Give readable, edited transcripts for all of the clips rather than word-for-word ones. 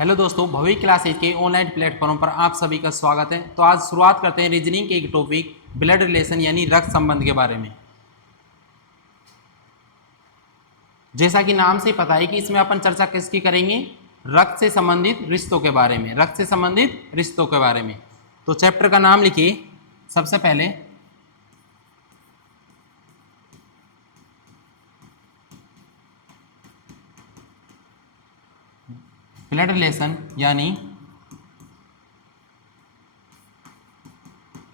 Hello दोस्तों, भवी classes के online platform पर आप सभी का स्वागत है। तो आज शुरुआत करते हैं रीजनिंग के एक टॉपिक ब्लड रिलेशन यानी रक्त संबंध के बारे में। जैसा कि नाम से पता है कि इसमें अपन चर्चा किसकी करेंगे, रक्त से संबंधित रिश्तों के बारे में, रक्त से संबंधित रिश्तों के बारे में। तो चैप्टर का नाम लिखिए। सबसे पहले ब्लड रिलेशन यानी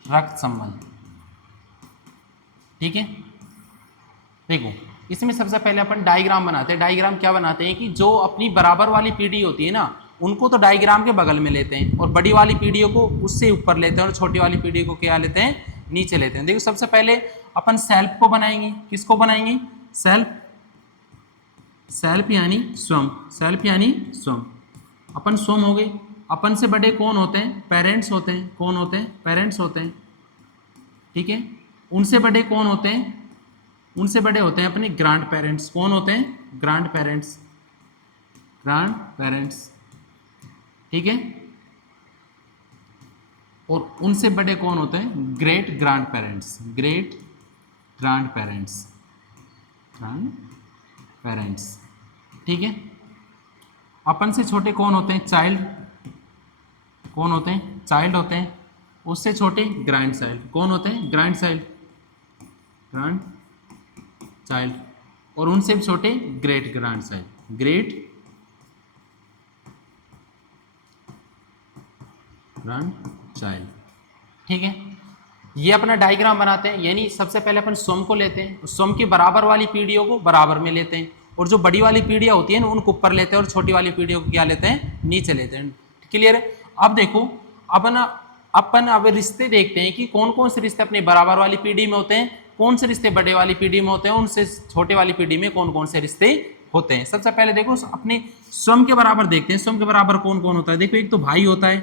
रक्त संबंध। ठीक है, देखो इसमें सबसे पहले अपन डायग्राम बनाते हैं। डायग्राम क्या बनाते हैं कि जो अपनी बराबर वाली पीढ़ी होती है ना, उनको तो डायग्राम के बगल में लेते हैं और बड़ी वाली पीढ़ियों को उससे ऊपर लेते हैं और छोटी वाली पीढ़ी को क्या लेते हैं, नीचे लेते हैं। देखो सबसे पहले अपन सेल्फ को बनाएंगे। किसको बनाएंगे? सेल्फ। सेल्फ यानी स्वयं। सेल्फ यानी स्वयं। अपन स्वयं हो गए। अपन से बड़े कौन होते हैं? पेरेंट्स होते हैं। कौन होते हैं? पेरेंट्स होते हैं। ठीक है, उनसे बड़े कौन होते हैं? उनसे बड़े होते हैं अपने ग्रैंड पेरेंट्स। कौन होते हैं? Grand parents. Grand parents. ठीक है, और उनसे बड़े कौन होते हैं? Great grand parents. Great grand parents. Grand parents. ठीक है, अपन से छोटे कौन होते हैं? चाइल्ड। कौन होते हैं? चाइल्ड होते हैं। उससे छोटे ग्रैंड चाइल्ड। कौन होते हैं? Grand child. Grand child. और उनसे भी छोटे great grand child. Great grand child. ठीक है, ये अपना डायग्राम बनाते हैं। यानी सबसे पहले अपन स्वयं को लेते हैं, स्वयं की बराबर वाली पीढ़ियों को बराबर में लेते हैं, और जो बड़ी वाली पीढ़ियां होती है ना उनको ऊपर लेते हैं, और छोटी वाली पीढ़ियों को क्या लेते हैं? नीचे लेते हैं। क्लियर है? अब देखो अपन अब रिश्ते देखते हैं कि कौन कौन से रिश्ते अपने बराबर वाली पीढ़ी में होते हैं, कौन से रिश्ते बड़े वाली पीढ़ी में होते हैं, उनसे छोटे वाली पीढ़ी में कौन कौन से रिश्ते होते हैं। सबसे पहले देखो अपने स्वयं के बराबर देखते हैं। स्वयं के बराबर कौन कौन होता है? देखो एक तो भाई होता है,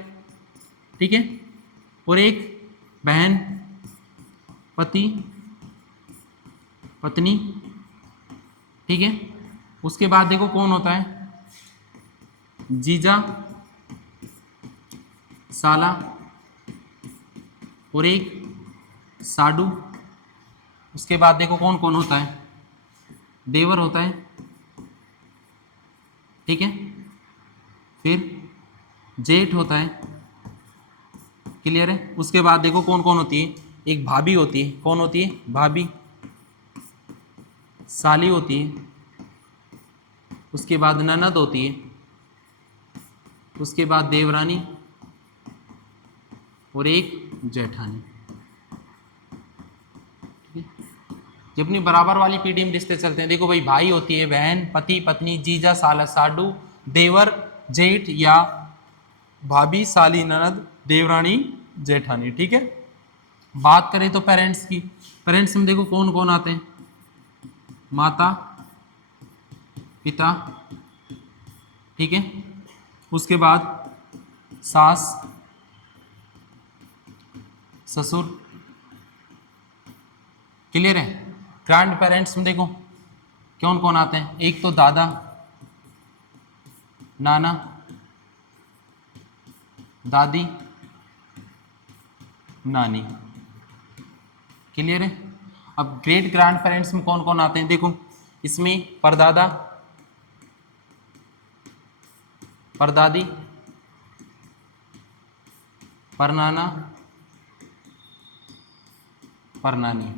ठीक है, और एक बहन, पति, पत्नी। ठीक है, उसके बाद देखो कौन होता है? जीजा, साला, और एक साडू। उसके बाद देखो कौन कौन होता है? देवर होता है। ठीक है, फिर जेठ होता है। क्लियर है? उसके बाद देखो कौन कौन होती है? एक भाभी होती है। कौन होती है? भाभी। साली होती है। उसके बाद ननद होती है। उसके बाद देवरानी, और एक जेठानी। ठीक है, ये अपनी बराबर वाली पीढ़ी में रिश्ते चलते हैं। देखो भाई, भाई होती है, बहन, पति, पत्नी, जीजा, साला, साडू, देवर, जेठ या भाभी, साली, ननद, देवरानी, जेठानी। ठीक है, बात करें तो पेरेंट्स की। पेरेंट्स में देखो कौन कौन आते हैं? माता, पिता। ठीक है, उसके बाद सास, ससुर। क्लियर है? ग्रैंड पेरेंट्स में देखो कौन कौन आते हैं? एक तो दादा, नाना, दादी, नानी। क्लियर है? अब ग्रेट ग्रैंड पेरेंट्स में कौन कौन आते हैं? देखो इसमें परदादा, परदादी, परनाना, परनानी।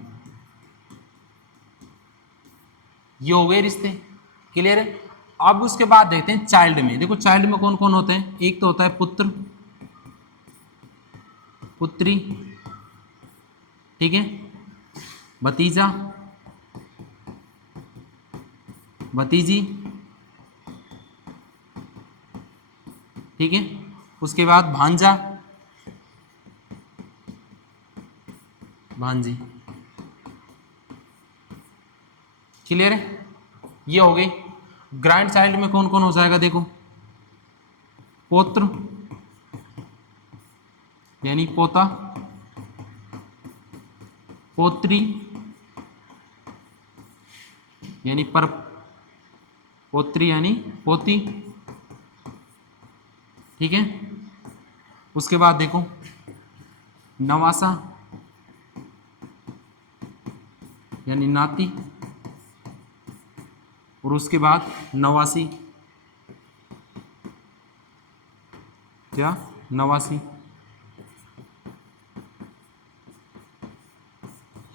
ये हो गए रिश्ते। क्लियर है? अब उसके बाद देखते हैं चाइल्ड में। देखो चाइल्ड में कौन कौन होते हैं? एक तो होता है पुत्र, पुत्री। ठीक है, भतीजा, भतीजी। ठीक है, उसके बाद भांजा, भांजी। क्लियर है? ये हो गई। ग्रैंड चाइल्ड में कौन कौन हो जाएगा? देखो पौत्र यानी पोता, पौत्री यानी पर, पौत्री यानी पोती, ठीक है। उसके बाद देखो नवासा यानी नाती, और उसके बाद नवासी, क्या नवासी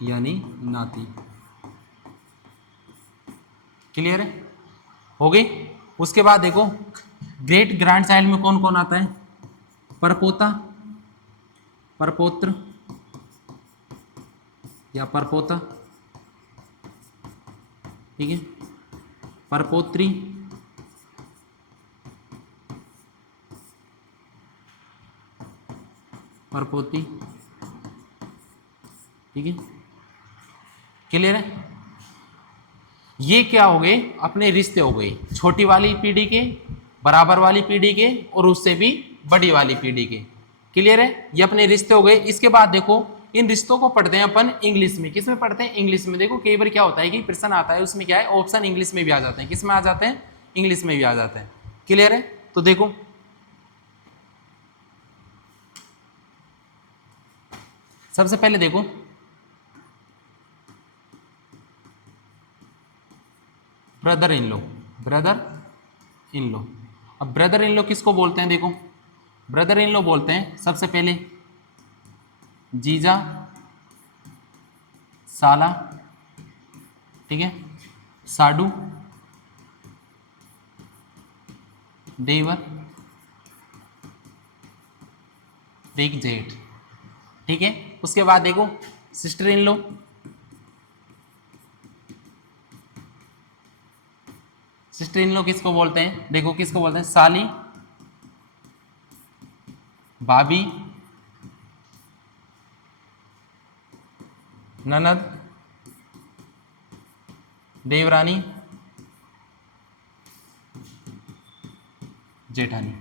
यानी नाती। क्लियर है, हो गई। उसके बाद देखो ग्रेट ग्रैंड चाइल्ड में कौन कौन आता है? परपोता, परपोत्र या परपोता, ठीक है, परपोत्री, परपोती, ठीक है। क्लियर है, ये क्या हो गए? अपने रिश्ते हो गए, छोटी वाली पीढ़ी के, बराबर वाली पीढ़ी के, और उससे भी बड़ी वाली पीढ़ी के। क्लियर है, ये अपने रिश्ते हो गए। इसके बाद देखो इन रिश्तों को पढ़ते हैं अपन इंग्लिश में। किस में पढ़ते हैं? इंग्लिश में। देखो कई बार क्या होता है कि प्रश्न आता है उसमें क्या है, ऑप्शन इंग्लिश में भी आ जाते हैं। किस में आ जाते हैं? इंग्लिश में भी आ जाते हैं। क्लियर है, तो देखो सबसे पहले देखो brother in low, brother in लो। अब ब्रदर इन लो किसको बोलते हैं? देखो ब्रदर इन लो बोलते हैं सबसे पहले जीजा, साला, ठीक है, साडू, देवर, देख जेठ, ठीक है। उसके बाद देखो sister in low, sister in लो किसको बोलते हैं? देखो किसको बोलते हैं? साली, भाभी, ननद, देवरानी, जेठानी,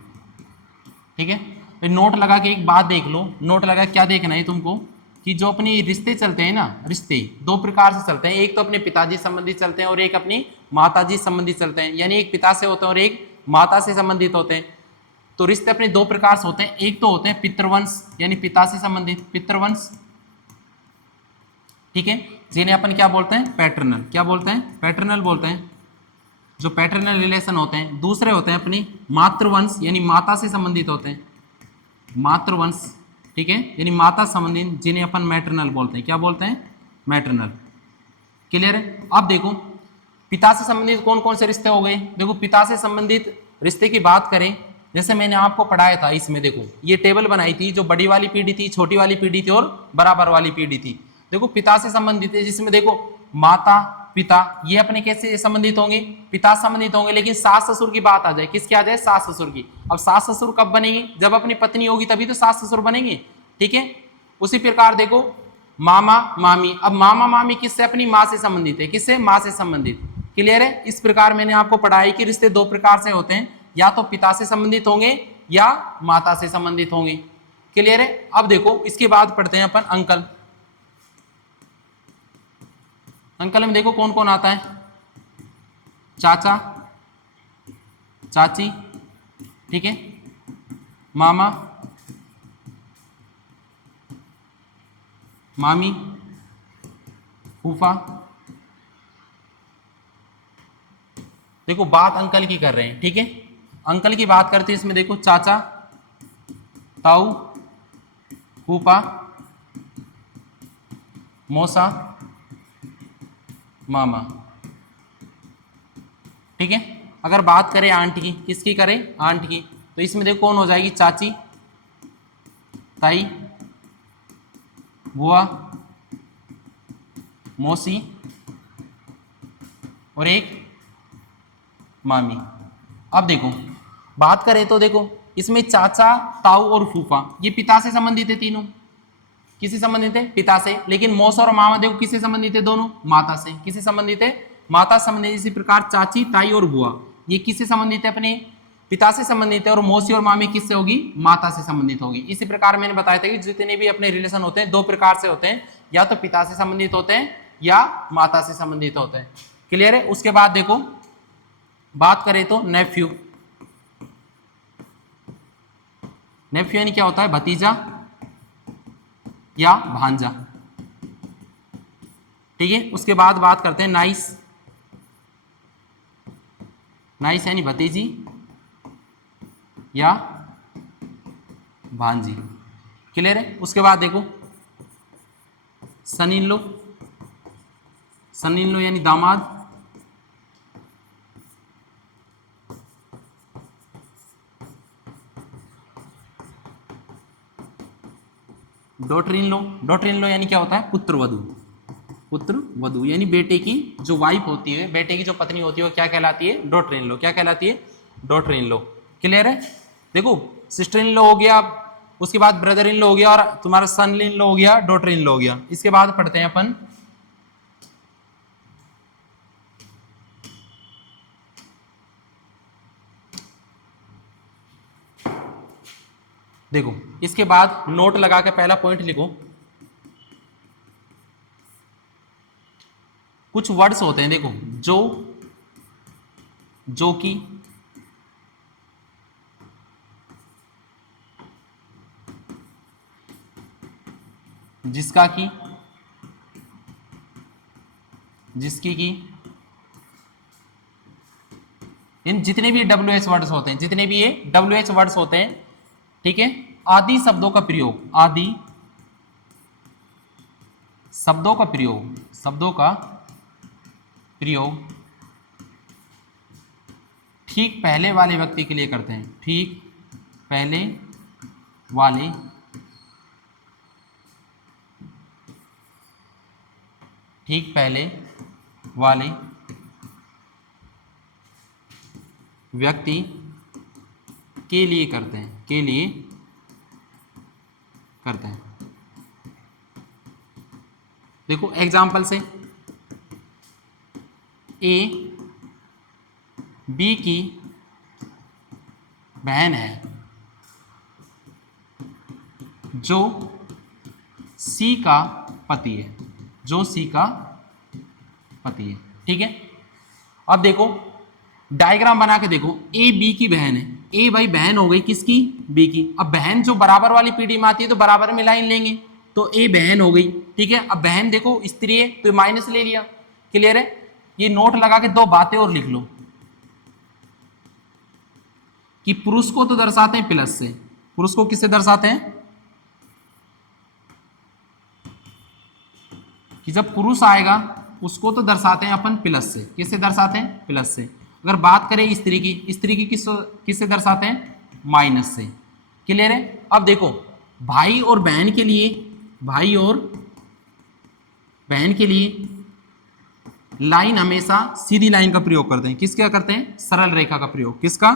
ठीक है। फिर नोट लगा के एक बात देख लो, नोट लगा क्या देखना है तुमको कि जो अपनी रिश्ते चलते हैं ना, रिश्ते दो प्रकार से चलते हैं। एक तो अपने पिताजी संबंधी चलते हैं और एक अपनी माताजी संबंधी चलते हैं, यानी एक पिता से होते हैं और एक माता से संबंधित होते हैं। तो रिश्ते अपने दो प्रकार से होते हैं। एक तो होते हैं पितृवंश यानी पिता से संबंधित पितृवंश, ठीक है, जिन्हें अपन क्या बोलते हैं? पैटर्नल। क्या बोलते हैं? पैटर्नल बोलते हैं, जो पैटर्नल रिलेशन होते हैं। दूसरे होते हैं अपनी मातृवंश यानी माता से संबंधित होते हैं, मातृवंश, ठीक है, यानी माता संबंधित, जिन्हें अपन मैटरनल बोलते हैं। क्या बोलते हैं? मैटरनल। क्लियर है। अब देखो पिता से संबंधित कौन कौन से रिश्ते हो गए? देखो पिता से संबंधित रिश्ते की बात करें, जैसे मैंने आपको पढ़ाया था इसमें, देखो ये टेबल बनाई थी, जो बड़ी वाली पीढ़ी थी, छोटी वाली पीढ़ी थी और बराबर वाली पीढ़ी थी। देखो पिता से संबंधित है, जिसमें देखो माता, पिता, ये अपने कैसे संबंधित होंगे? पिता संबंधित होंगे। लेकिन सास ससुर की बात आ जाए, किसकी आ जाए? सास ससुर की। अब सास ससुर कब बनेंगे? जब अपनी पत्नी होगी तभी तो सास ससुर बनेंगे, ठीक है। उसी प्रकार देखो मामा मामी। अब मामा मामी किससे? अपनी माँ से संबंधित है। किससे? माँ से संबंधित। क्लियर है। इस प्रकार मैंने आपको पढ़ाई कि रिश्ते दो प्रकार से होते हैं, या तो पिता से संबंधित होंगे या माता से संबंधित होंगे। क्लियर है। अब देखो इसके बाद पढ़ते हैं अपन अंकल। अंकल में देखो कौन कौन आता है? चाचा, चाची, ठीक है, मामा, मामी, फूफा। देखो बात अंकल की कर रहे हैं, ठीक है। अंकल की बात करते हैं, इसमें देखो चाचा, ताऊ, फूफा, मौसा, मामा, ठीक है। अगर बात करें आंट की, किसकी करें? आंट की, तो इसमें देखो कौन हो जाएगी? चाची, ताई, बुआ, मौसी और एक मामी। अब देखो बात करें तो देखो इसमें चाचा, ताऊ और फूफा ये पिता से संबंधित है, तीनों किससे संबंधित है? पिता से। लेकिन मौसा और मामा देखो किससे संबंधित है? दोनों माता से। किससे संबंधित है? माता संबंधित। इसी प्रकार चाची, ताई और बुआ ये किससे संबंधित है? अपने पिता से संबंधित है। और मौसी और मामी किससे होगी? माता से संबंधित होगी। इसी प्रकार मैंने बताया था कि जितने भी अपने रिलेशन होते हैं दो प्रकार से होते हैं, या तो पिता से संबंधित होते हैं या माता से संबंधित होते हैं। क्लियर है। उसके बाद देखो बात करें तो नेफ्यू, नेफ्यू यानी क्या होता है, भतीजा या भांजा। ठीक है, उसके बाद बात करते हैं नाइस। नाइस यानी भतीजी या भांजी। क्लियर है। उसके बाद देखो सन इन लो। सन इन लो यानी दामाद। Daughter in low. Daughter in लो यानी क्या होता है, पुत्र वधू। पुत्र वधू यानी बेटे की जो वाइफ होती है, बेटे की जो पत्नी होती है, वो क्या कहलाती है, डॉटर इन लो। क्या कहलाती है, डॉटर इन लो। क्लियर है। देखो सिस्टर इन लो हो गया, उसके बाद ब्रदर इन लो हो गया, और तुम्हारा सन इन लो हो गया, डॉटर इन लो हो गया। इसके बाद पढ़ते हैं अपन देखो, इसके बाद नोट लगा के पहला पॉइंट लिखो। कुछ वर्ड्स होते हैं देखो, जो कि, जिसका की, जिसकी की, इन जितने भी WH वर्ड्स होते हैं, जितने भी ये WH वर्ड्स होते हैं, ठीक है, आदि शब्दों का प्रयोग, आदि शब्दों का प्रयोग, शब्दों का प्रयोग ठीक पहले वाले व्यक्ति के लिए करते हैं। ठीक पहले वाले ठीक पहले वाले व्यक्ति के लिए करते हैं, के लिए करते हैं। देखो एग्जाम्पल से, ए बी की बहन है जो सी का पति है, जो सी का पति है। ठीक है, अब देखो डायग्राम बना के देखो, ए बी की बहन है, ए भाई बहन हो गई किसकी, बी की। अब बहन जो बराबर वाली पीढ़ी में आती है तो बराबर में लाइन लेंगे, तो ए बहन हो गई। ठीक है, अब बहन देखो स्त्री है तो माइनस ले लिया। क्लियर है। ये नोट लगा के दो बातें और लिख लो कि पुरुष को तो दर्शाते हैं प्लस से, पुरुष को किससे दर्शाते हैं, कि जब पुरुष आएगा उसको तो दर्शाते हैं अपन प्लस से। किससे दर्शाते हैं, प्लस से। अगर बात करें स्त्री की, स्त्री की किससे दर्शाते हैं, माइनस से। क्लियर है। अब देखो भाई और बहन के लिए, भाई और बहन के लिए लाइन हमेशा सीधी लाइन का प्रयोग करते हैं। किसका करते हैं, सरल रेखा का प्रयोग। किसका,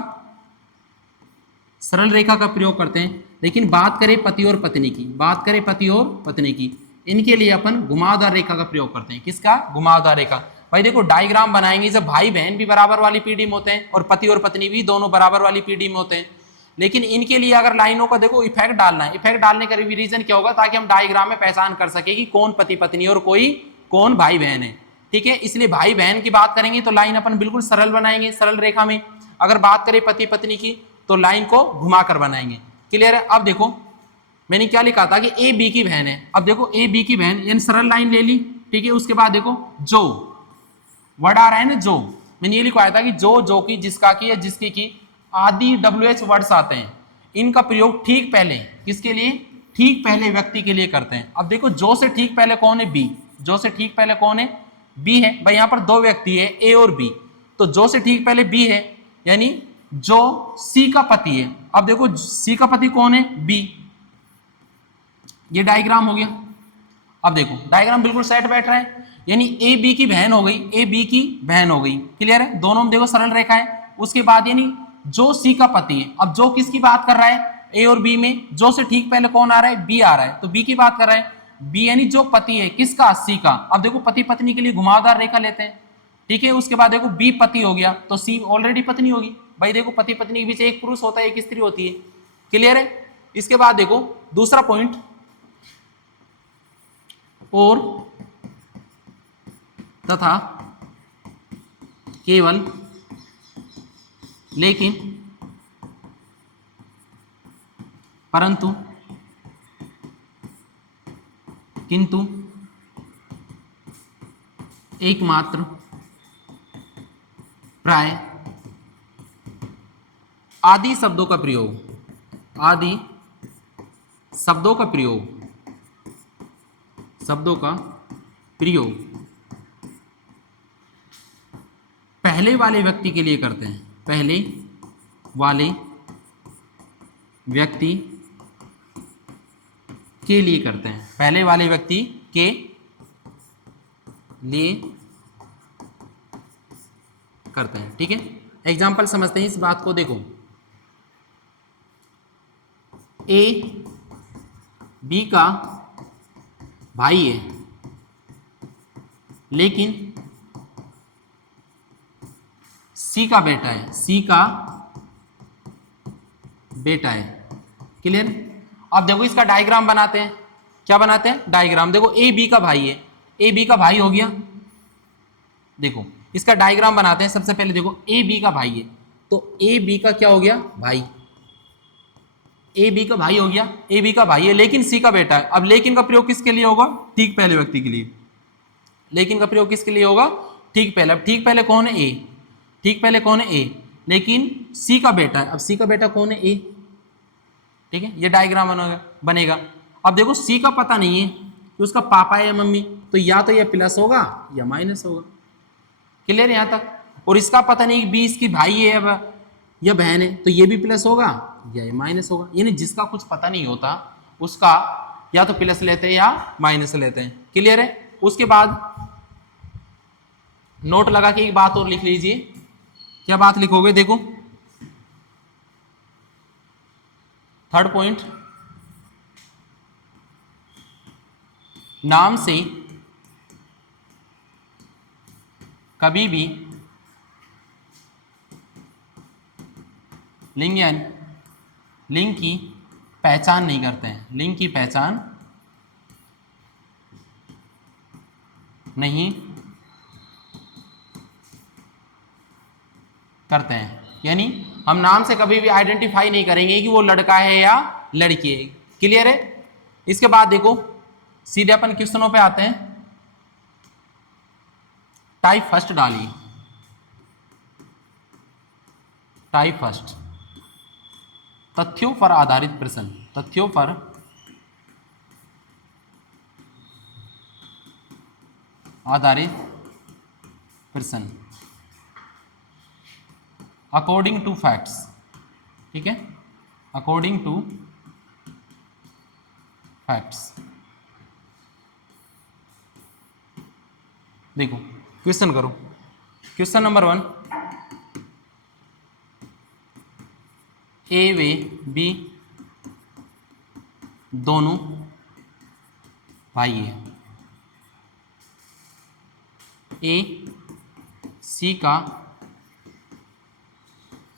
सरल रेखा का प्रयोग करते हैं। लेकिन बात करें पति और पत्नी की, बात करें पति और पत्नी की, इनके लिए अपन घुमावदार रेखा का प्रयोग करते हैं। किसका, घुमावदार रेखा। भाई देखो डायग्राम बनाएंगे जब भाई बहन भी बराबर वाली पीढ़ी में होते हैं और पति और पत्नी भी दोनों बराबर वाली पीढ़ी में होते हैं, लेकिन इनके लिए अगर लाइनों का देखो इफेक्ट डालना है, इफेक्ट डालने का रीजन क्या होगा, ताकि हम डायग्राम में पहचान कर सके कि कौन पति पत्नी और कोई कौन भाई बहन है। ठीक है, इसलिए भाई बहन की बात करेंगे तो लाइन अपन बिल्कुल सरल बनाएंगे, सरल रेखा में। अगर बात करें पति पत्नी की तो लाइन को घुमाकर बनाएंगे। क्लियर है। अब देखो मैंने क्या लिखा था कि ए बी की बहन है। अब देखो ए बी की बहन यानी सरल लाइन ले ली। ठीक है, उसके बाद देखो जो वर्ड आ रहा है ना, जो मैंने ये लिखवाया था कि जो की, जिसका की या जिसकी की, आदि WH वर्ड्स आते हैं, इनका प्रयोग ठीक पहले किसके लिए, ठीक पहले व्यक्ति के लिए करते हैं। अब देखो जो से ठीक पहले कौन है, बी। जो से ठीक पहले कौन है, बी है। भाई यहां पर दो व्यक्ति है, ए और बी, तो जो से ठीक पहले बी है, यानी जो सी का पति है। अब देखो सी का पति कौन है, बी। ये डायग्राम हो गया। अब देखो डायग्राम बिल्कुल सेट बैठ रहा है, यानी ए बी की बहन हो गई, ए बी की बहन हो गई। क्लियर है, दोनों में देखो सरल रेखा है। उसके बाद यानी जो सी का पति है। अब जो किसकी बात कर रहा है, ए और बी में जो से ठीक पहले कौन आ रहा है, बी आ रहा है, तो बी की बात कर रहा है। बी यानी जो पति है किसका, सी का। अब देखो पति पत्नी के लिए घुमावदार रेखा लेते हैं। ठीक है, उसके बाद देखो बी पति हो गया तो सी ऑलरेडी पत्नी होगी। भाई देखो पति पत्नी के बीच एक पुरुष होता है, एक स्त्री होती है। क्लियर है। इसके बाद देखो दूसरा पॉइंट, और तथा केवल लेकिन परंतु किंतु एकमात्र प्राय आदि शब्दों का प्रयोग, आदि शब्दों का प्रयोग, शब्दों का प्रयोग पहले वाले व्यक्ति के लिए करते हैं, पहले वाले व्यक्ति के लिए करते हैं, पहले वाले व्यक्ति के लिए करते हैं। ठीक है, एग्जाम्पल समझते हैं इस बात को। देखो, ए बी का भाई है, लेकिन सी का बेटा है, सी का बेटा है। क्लियर? अब देखो इसका डायग्राम बनाते हैं। क्या बनाते हैं? डायग्राम। देखो ए बी का भाई है, ए बी का भाई हो गया। देखो इसका डायग्राम बनाते हैं। सबसे पहले देखो ए बी का भाई है, तो ए बी का क्या हो गया? भाई। ए बी का भाई हो गया, ए बी का भाई है लेकिन सी का बेटा है। अब लेकिन का प्रयोग किसके लिए होगा? ठीक पहले व्यक्ति के लिए। लेकिन का प्रयोग किसके लिए होगा? ठीक पहले। अब ठीक पहले कौन है? ए। ठीक पहले कौन है? ए, लेकिन सी का बेटा है। अब सी का बेटा कौन है? ए। ठीक है, ये डायग्राम बनेगा। अब देखो सी का पता नहीं है कि उसका पापा है या मम्मी, तो या तो ये प्लस होगा या माइनस होगा। क्लियर यहां तक? और इसका पता नहीं बी इसकी भाई है या बहन है, तो ये भी प्लस होगा या ये माइनस होगा। यानी जिसका कुछ पता नहीं होता उसका या तो प्लस लेते हैं या माइनस लेते हैं। क्लियर है? उसके बाद नोट लगा के एक बात और लिख लीजिए। क्या बात लिखोगे? देखो थर्ड पॉइंट, नाम से कभी भी लिंग या लिंग की पहचान नहीं करते हैं, लिंग की पहचान नहीं करते हैं। यानी हम नाम से कभी भी आइडेंटिफाई नहीं करेंगे कि वो लड़का है या लड़की है। क्लियर है? इसके बाद देखो सीधे अपन क्वेश्चनों पे आते हैं। टाइप फर्स्ट डालिए, टाइप फर्स्ट, तथ्यों पर आधारित प्रश्न, तथ्यों पर आधारित प्रश्न, अकॉर्डिंग टू फैक्ट्स। ठीक है, अकॉर्डिंग टू फैक्ट्स। देखो क्वेश्चन करो। क्वेश्चन नंबर 1, ए व बी दोनों भाई है। ए सी का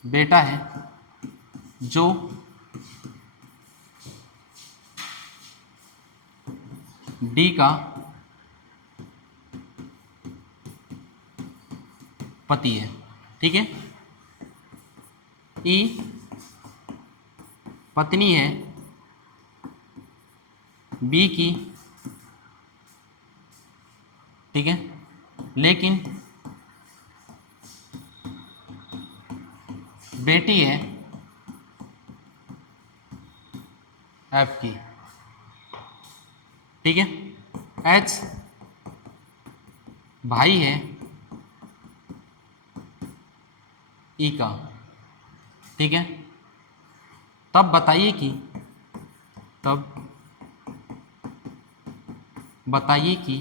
बेटा है जो डी का पति है। ठीक है, ई पत्नी है बी की। ठीक है, लेकिन बेटी है एफ की। ठीक है, एच भाई है ई का। ठीक है, तब बताइए कि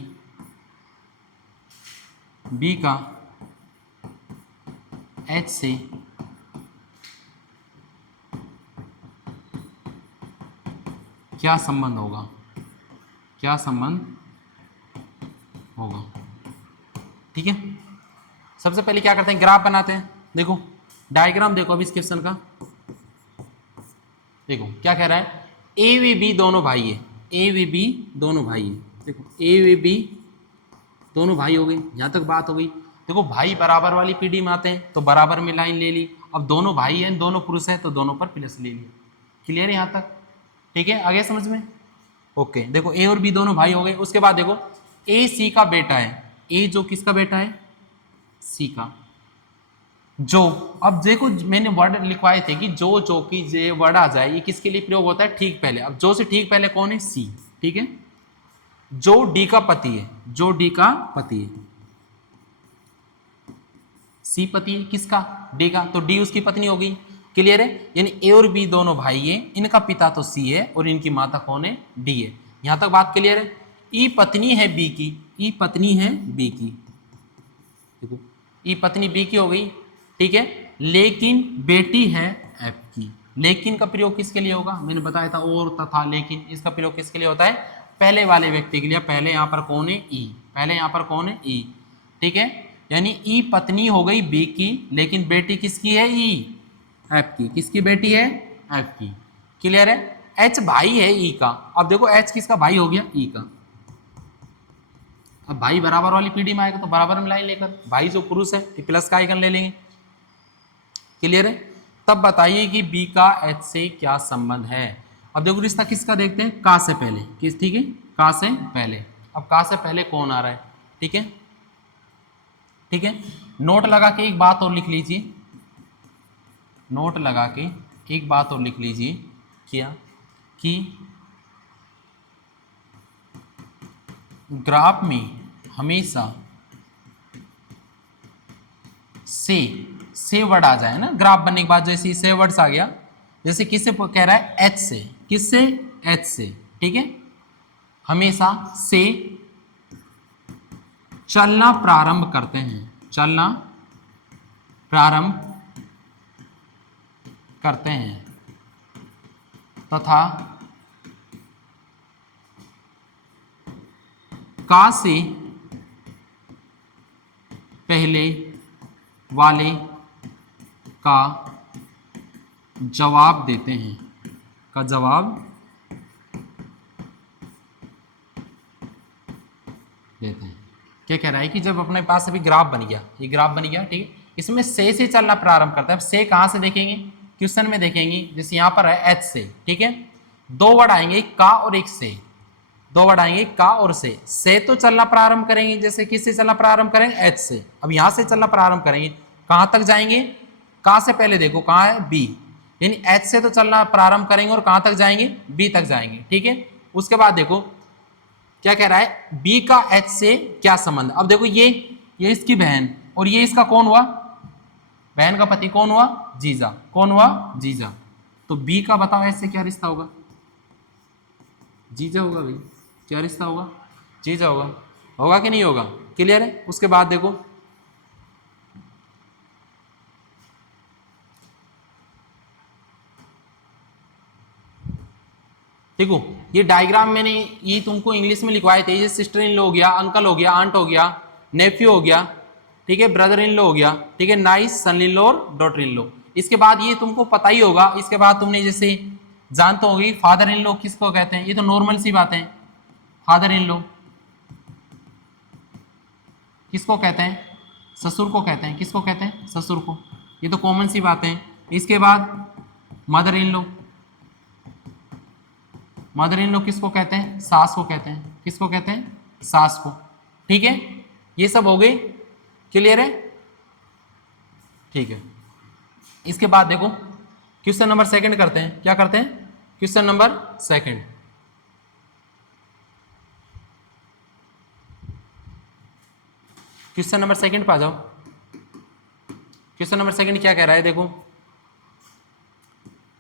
बी का एच से क्या संबंध होगा? क्या संबंध होगा? ठीक है, सबसे पहले क्या करते हैं? ग्राफ बनाते हैं। देखो डायग्राम देखो अब इस क्वेश्चन का। देखो क्या कह रहा है? ए व बी दोनों भाई है, ए व बी दोनों भाई है। देखो ए व बी दोनों भाई हो गए, यहाँ तक बात हो गई। देखो भाई बराबर वाली पीढ़ी में आते हैं तो बराबर में लाइन ले ली। अब दोनों भाई हैं, दोनों पुरुष हैं, तो दोनों पर प्लस ले लिया। क्लियर है यहाँ तक? ठीक है, आगे समझ में? ओके, देखो ए और बी दोनों भाई हो गए। उसके बाद देखो ए सी का बेटा है, ए जो किसका बेटा है? सी का। जो, अब देखो मैंने वर्ड लिखवाए थे कि जो की जे वर्ड आ जाए ये किसके लिए प्रयोग होता है? ठीक पहले। अब जो से ठीक पहले कौन है? सी। ठीक है, जो डी का पति है, जो डी का पति है, सी पति है किसका? डी का, तो डी उसकी पत्नी हो गई। क्लियर है? यानी ए और बी दोनों भाई है, इनका पिता तो सी है और इनकी माता कौन है? डी है। यहां तक बात क्लियर है? ई पत्नी है बी की, ई पत्नी है बी की, देखो ई पत्नी बी की हो गई। ठीक है, लेकिन बेटी है एफ की। लेकिन का प्रयोग किसके लिए होगा? मैंने बताया था और तथा लेकिन, इसका प्रयोग किसके लिए होता है? पहले वाले व्यक्ति के लिए। पहले यहां पर कौन है? ई। पहले यहां पर कौन है? ई। ठीक है, यानी ई पत्नी हो गई बी की, लेकिन बेटी किसकी है? ई, एफ की। किसकी बेटी है? एफ की। क्लियर है? एच भाई है ई का। अब देखो एच किसका भाई हो गया? ई का। अब भाई बराबर वाली पीढ़ी में आएगा तो बराबर में लाइन लेकर, भाई जो पुरुष है तो प्लस का आइकन ले लेंगे। क्लियर है? तब बताइए कि बी का एच से क्या संबंध है। अब देखो रिश्ता किसका देखते हैं? का से पहले। किस? ठीक है, का से पहले। अब का से पहले कौन आ रहा है? ठीक है, ठीक है, नोट लगा के एक बात और लिख लीजिए, नोट लगा के एक बात और लिख लीजिए, क्या कि ग्राफ में हमेशा से वर्ड आ जाए ना, ग्राफ बनने के बाद जैसे से वर्ड्स आ गया, जैसे किससे कह रहा है? एच से। किससे? एच से। ठीक है, हमेशा से चलना प्रारंभ करते हैं, चलना प्रारंभ करते हैं तथा का से पहले वाले का जवाब देते हैं, का जवाब देते हैं। क्या कह रहा है कि जब अपने पास अभी ग्राफ बन गया, ये ग्राफ बन गया, ठीक है, इसमें से चलना प्रारंभ करता है। अब से कहां से देखेंगे? क्वेश्चन में देखेंगे, जैसे यहां पर है एच से। ठीक है, दो वर्ड आएंगे, एक का और एक से, दो वर्ड आएंगे का और से तो चलना प्रारंभ करेंगे, जैसे किससे चलना प्रारंभ करेंगे? एच से। अब यहां से चलना प्रारंभ करेंगे, कहां तक जाएंगे? का से पहले देखो कहां है? बी, यानी एच से तो चलना प्रारंभ करेंगे और कहां तक जाएंगे? बी तक जाएंगे। ठीक है, उसके बाद देखो क्या कह रहा है? बी का एच से क्या संबंध। अब देखो ये इसकी बहन और ये इसका कौन हुआ? बहन का पति कौन हुआ? जीजा। कौन हुआ? जीजा। तो बी का बताओ एच से क्या रिश्ता होगा? जीजा होगा भाई। क्या रिश्ता होगा? जीजा होगा। होगा कि नहीं होगा? क्लियर है? उसके बाद देखो ठीक हो, ये डायग्राम मैंने ये तुमको इंग्लिश में लिखवाए थे, ये सिस्टर इन लॉ हो गया, अंकल हो गया, आंट हो गया, नेफ्यू हो गया, ठीक है, ब्रदर इन लॉ हो गया, ठीक है, नाइस, सन इन लॉ और डॉटर इन लॉ। इसके बाद ये तुमको पता ही होगा, इसके बाद तुमने जैसे जानते होगी फादर इन लॉ किसको कहते हैं? ये तो नॉर्मल सी बात है। फादर इन लॉ किसको कहते हैं? ससुर को कहते हैं। किसको कहते हैं? ससुर को। ये तो कॉमन सी बात है। इसके बाद mother in law, mother in law किसको कहते हैं? सास को कहते हैं। किसको कहते हैं? सास को। ठीक है, ये सब हो गई। क्लियर है? ठीक है, इसके बाद देखो क्वेश्चन नंबर सेकंड करते हैं। क्या करते हैं? Question number second. Question number second पे आ जाओ। क्वेश्चन नंबर सेकंड क्या कह रहा है? देखो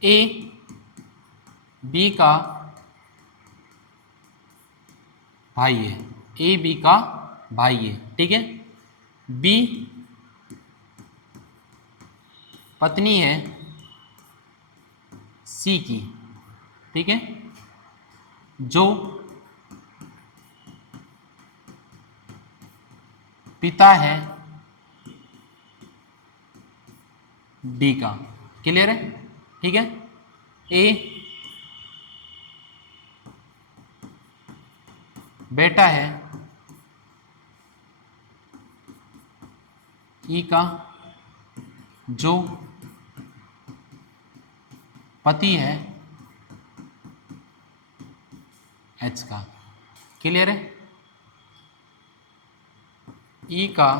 ए बी का भाई है, ए बी का भाई है, ठीक है, बी पत्नी है सी की, ठीक है, जो पिता है डी का। क्लियर है? ठीक है, ए बेटा है ई का, जो पति है एच का। क्लियर है? ई का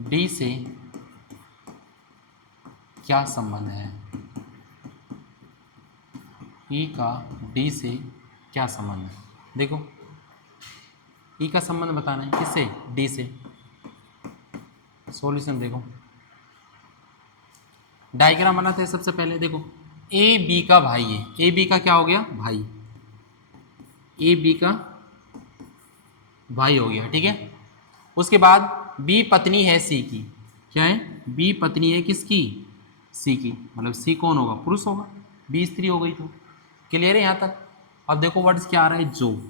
डी से क्या संबंध है? ई का डी से क्या संबंध है? देखो, ई का संबंध बताना है किससे? डी से। सॉल्यूशन देखो, डायग्राम बनाते हैं। सबसे पहले देखो, ए बी का भाई है। ए बी का क्या हो गया? भाई। ए बी का भाई हो गया, ठीक है। उसके बाद बी पत्नी है सी की। क्या है? बी पत्नी है किसकी? सी की। मतलब सी कौन होगा? पुरुष होगा। बी स्त्री हो गई। तो क्लियर है यहाँ तक? अब देखो वर्ड्स क्या आ रहा है? जो।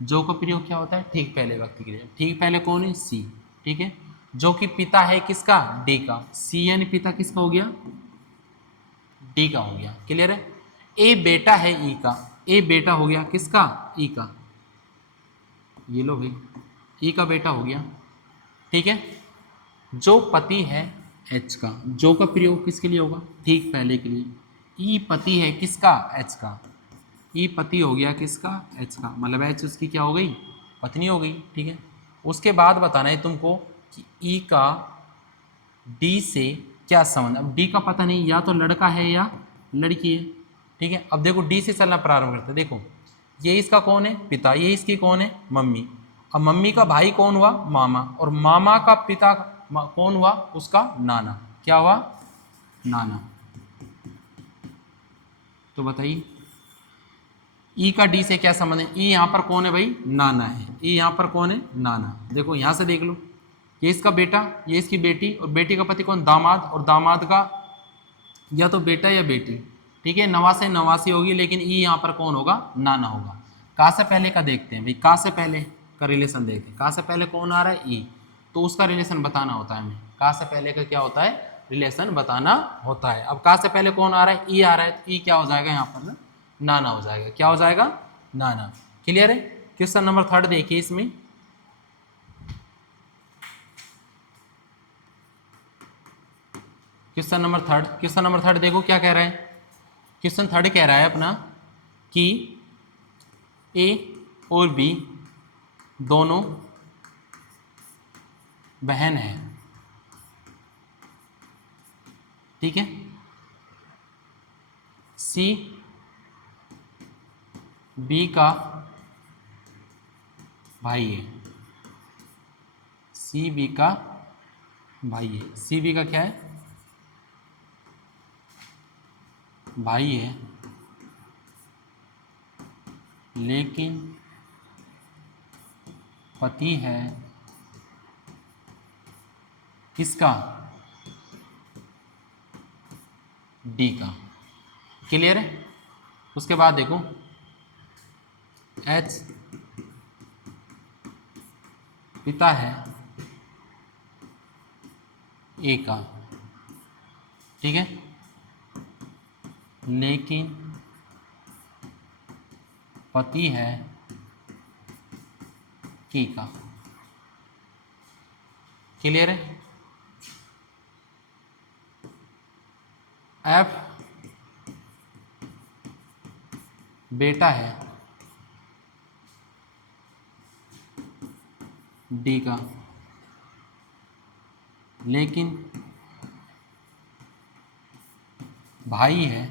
जो का प्रयोग क्या होता है? ठीक पहले व्यक्ति के लिए। ठीक पहले कौन है? सी। ठीक है। जो कि पिता है किसका? डी का। सी यानी पिता किसका हो गया? डी का हो गया। क्लियर है? ए बेटा है ई का। ए बेटा हो गया किसका? ई का। ये लो भाई, ई का बेटा हो गया। ठीक है। जो पति है एच का। जो का प्रयोग किसके लिए होगा? ठीक पहले के लिए। ई पति है किसका? एच का। ई पति हो गया किसका? एच का। मतलब एच उसकी क्या हो गई? पत्नी हो गई। ठीक है। उसके बाद बताना है तुमको कि ई का डी से क्या संबंध। अब डी का पता नहीं, या तो लड़का है या लड़की है। ठीक है। अब देखो डी से चलना प्रारंभ करते हैं। देखो, ये इसका कौन है? पिता। ये इसकी कौन है? मम्मी। अब मम्मी का भाई कौन हुआ? मामा। और मामा का पिता कौन हुआ? उसका नाना। क्या हुआ? नाना। तो बताइए ई का डी से क्या संबंध है? ई यहाँ पर कौन है भाई? नाना है। ई यहाँ पर कौन है? नाना। देखो यहाँ से देख लो, ये इसका बेटा, ये इसकी बेटी, और बेटी का पति कौन? दामाद। और दामाद का या तो बेटा या बेटी। ठीक है। नवासे नवासी होगी, लेकिन ई यहाँ पर कौन होगा? नाना होगा। का से पहले का देखते हैं भाई। का से पहले का रिलेशन देखते हैं। का से पहले कौन आ रहा है? ई। तो उसका रिलेशन बताना होता है हमें। का से पहले का क्या होता है? रिलेशन बताना होता है। अब का से पहले कौन आ रहा है? ई आ रहा है। तो ई क्या हो जाएगा यहाँ पर? नाना हो जाएगा। क्या हो जाएगा? नाना। क्लियर है? क्वेश्चन नंबर 3 देखिए इसमें। क्वेश्चन नंबर थर्ड देखो क्या कह रहा है। क्वेश्चन 3 कह रहा है अपना कि ए और बी दोनों बहन हैं। ठीक है। सी बी का भाई है। सी बी का भाई है। सी बी का क्या है? भाई है, लेकिन पति है किसका? डी का। क्लियर है? उसके बाद देखो, एच पिता है ए का। ठीक है। लेकिन पति है की का। क्लियर है? एफ बेटा है डी का, लेकिन भाई है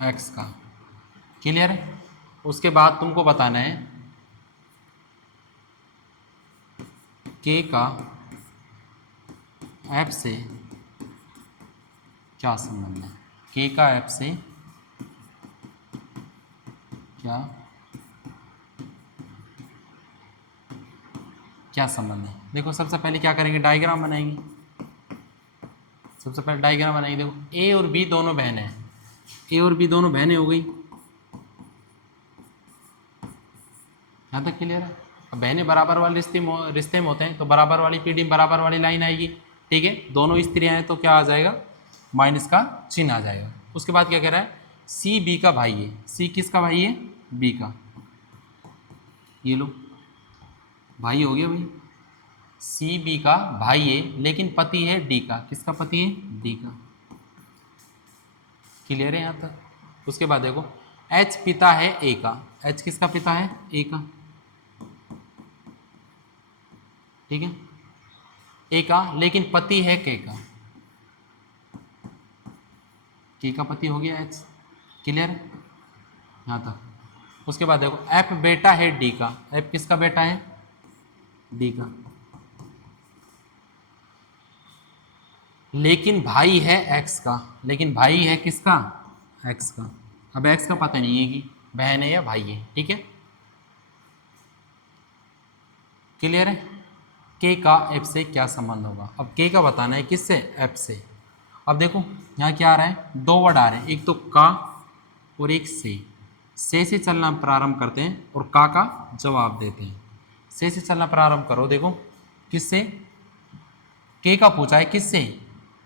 एक्स का। क्लियर है? उसके बाद तुमको बताना है के का एफ से क्या संबंध है। के का एफ से क्या संबंध है। देखो सबसे पहले क्या करेंगे? डायग्राम बनाएंगे। सबसे पहले डायग्राम बनाएंगे। देखो ए और बी दोनों बहनें हैं। ए और बी दोनों बहनें हो गई। यहाँ तक क्लियर है? अब बहनें बराबर वाले रिश्ते में होते हैं, तो बराबर वाली पीढ़ी में बराबर वाली लाइन आएगी। ठीक है। दोनों स्त्रियां हैं तो क्या आ जाएगा? माइनस का चिन्ह आ जाएगा। उसके बाद क्या कह रहा है? सी बी का भाई है। सी किसका भाई है? बी का। ये लो भाई हो गया भाई। सी बी का भाई है लेकिन पति है डी का। किसका पति है? डी का। क्लियर है यहाँ तक? उसके बाद देखो एच पिता है ए का। एच किसका पिता है? ए का। ठीक है, ए का, लेकिन पति है के का। के का पति हो गया एच। क्लियर है यहाँ तक? उसके बाद देखो एफ बेटा है डी का। एफ किसका बेटा है? डी का। लेकिन भाई है एक्स का। लेकिन भाई है किसका? एक्स का। अब एक्स का पता नहीं है कि बहन है या भाई है। ठीक है, क्लियर है? के का एफ से क्या संबंध होगा? अब के का बताना है किससे? एफ से। अब देखो यहाँ क्या आ रहा है? दो वर्ड आ रहे हैं, एक तो का और एक से चलना प्रारंभ करते हैं और का जवाब देते हैं। से चलना प्रारंभ करो। देखो किससे? के का पूछा है किससे?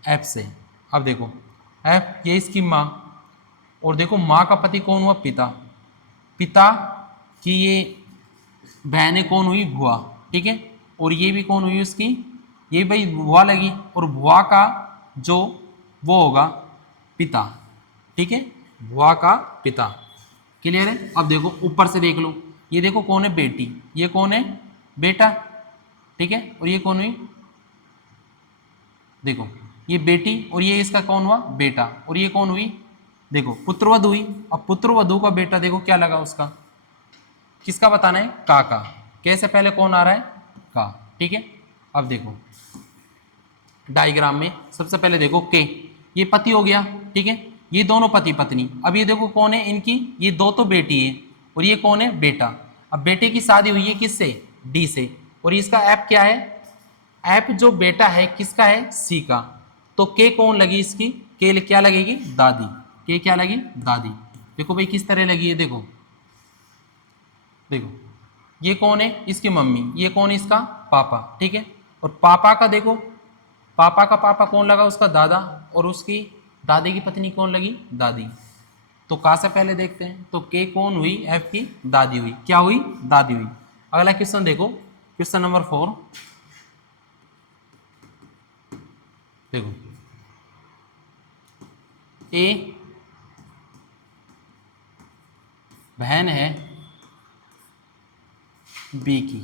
एफ से। अब देखो एफ ये इसकी माँ, और देखो माँ का पति कौन हुआ? पिता। पिता की ये बहनें कौन हुई? भुआ। ठीक है, और ये भी कौन हुई उसकी? ये भाई भुआ लगी, और भुआ का जो वो होगा पिता। ठीक है, भुआ का पिता। क्लियर है? अब देखो ऊपर से देख लो, ये देखो कौन है? बेटी। ये कौन है? बेटा। ठीक है, और ये कौन हुई? देखो ये बेटी, और ये इसका कौन हुआ? बेटा। और ये कौन हुई? देखो पुत्रवधू हुई। अब पुत्रवधू का बेटा देखो क्या लगा उसका? किसका बताना है? का। कैसे पहले कौन आ रहा है? का। ठीक है, अब देखो डायग्राम में सबसे पहले देखो के, ये पति हो गया। ठीक है, ये दोनों पति पत्नी। अब ये देखो कौन है इनकी? ये दो तो बेटी है, और ये कौन है? बेटा। अब बेटे की शादी हुई है किससे? डी से। और इसका ऐप क्या है? ऐप जो बेटा है किसका है? सी का। तो के कौन लगी इसकी? के क्या लगेगी? दादी। के क्या लगी? दादी। देखो भाई किस तरह लगी है। देखो देखो ये कौन है? इसकी मम्मी। ये कौन है? इसका पापा। ठीक है, और पापा का देखो, पापा का पापा कौन लगा? उसका दादा। और उसकी दादी की पत्नी कौन लगी? दादी। तो का से पहले देखते हैं, तो के कौन हुई? एफ की दादी हुई। क्या हुई? दादी हुई। अगला क्वेश्चन देखो, क्वेश्चन नंबर 4। देखो ए बहन है बी की।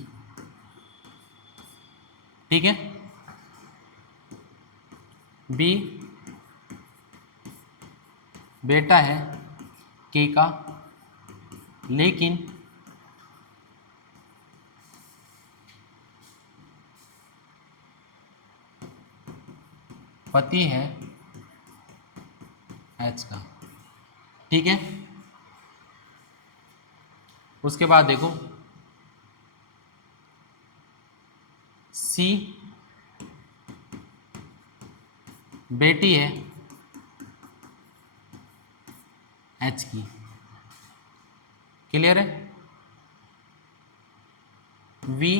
ठीक है, बी बेटा है के का, लेकिन पति है एच का। ठीक है, उसके बाद देखो सी बेटी है एच की। क्लियर है? वी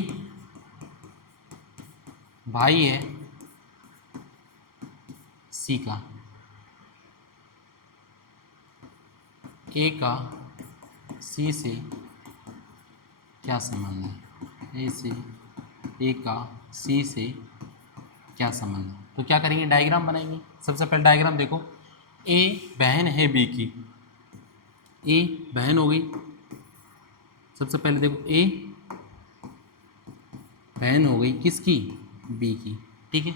भाई है सी का। ए का सी से क्या संबंध है? ए से ए का सी से क्या संबंध है? तो क्या करेंगे? डायग्राम बनाएंगे। सबसे पहले डायग्राम देखो, ए बहन है बी की। ए बहन हो गई। सबसे पहले देखो ए बहन हो गई किसकी? बी की। ठीक है,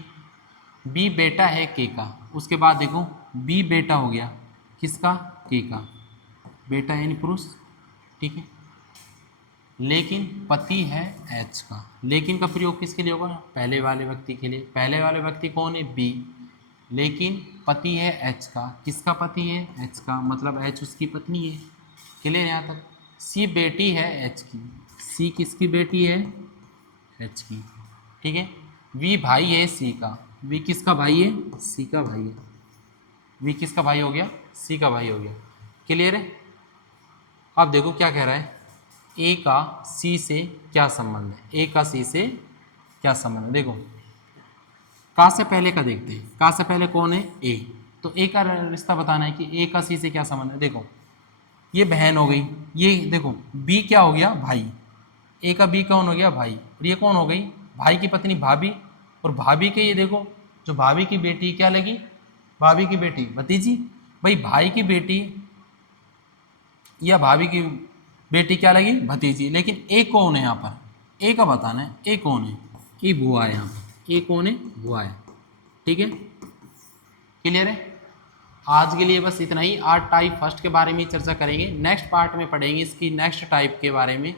बी बेटा है के का। उसके बाद देखो बी बेटा हो गया किसका? के का। बेटा यानी पुरुष। ठीक है, लेकिन पति है एच का। लेकिन का प्रयोग किसके लिए होगा? पहले वाले व्यक्ति के लिए। पहले वाले व्यक्ति कौन है? बी। लेकिन पति है एच का। किसका पति है? एच का, मतलब एच उसकी पत्नी है। क्लियर यहाँ तक? सी बेटी है एच की। सी किसकी बेटी है? एच की। ठीक है, वी भाई है सी का। वी किसका भाई है? सी का भाई है। वी किसका भाई हो गया? सी का भाई हो गया। क्लियर है? अब देखो क्या कह रहा है, ए का सी से क्या संबंध है? ए का सी से क्या संबंध है? देखो का से पहले का देखते हैं। का से पहले कौन है? ए। तो ए का रिश्ता बताना है कि ए का सी से क्या संबंध है। देखो ये बहन हो गई, ये देखो बी क्या हो गया, भाई। ए का बी कौन हो गया, भाई। और ये कौन हो गई, भाई की पत्नी भाभी। और भाभी के ये देखो जो भाभी की बेटी क्या लगी, भाभी की बेटी भतीजी। भाई भाई की बेटी या भाभी की बेटी क्या लगी, भतीजी। लेकिन ए कौन है यहाँ पर, ए का बताना है, ए कौन है, ए बुआ है यहाँ पर, ए कौन है, बुआ है। ठीक है, क्लियर है। आज के लिए बस इतना ही। आज टाइप फर्स्ट के बारे में चर्चा करेंगे, नेक्स्ट पार्ट में पढ़ेंगे इसकी नेक्स्ट टाइप के बारे में।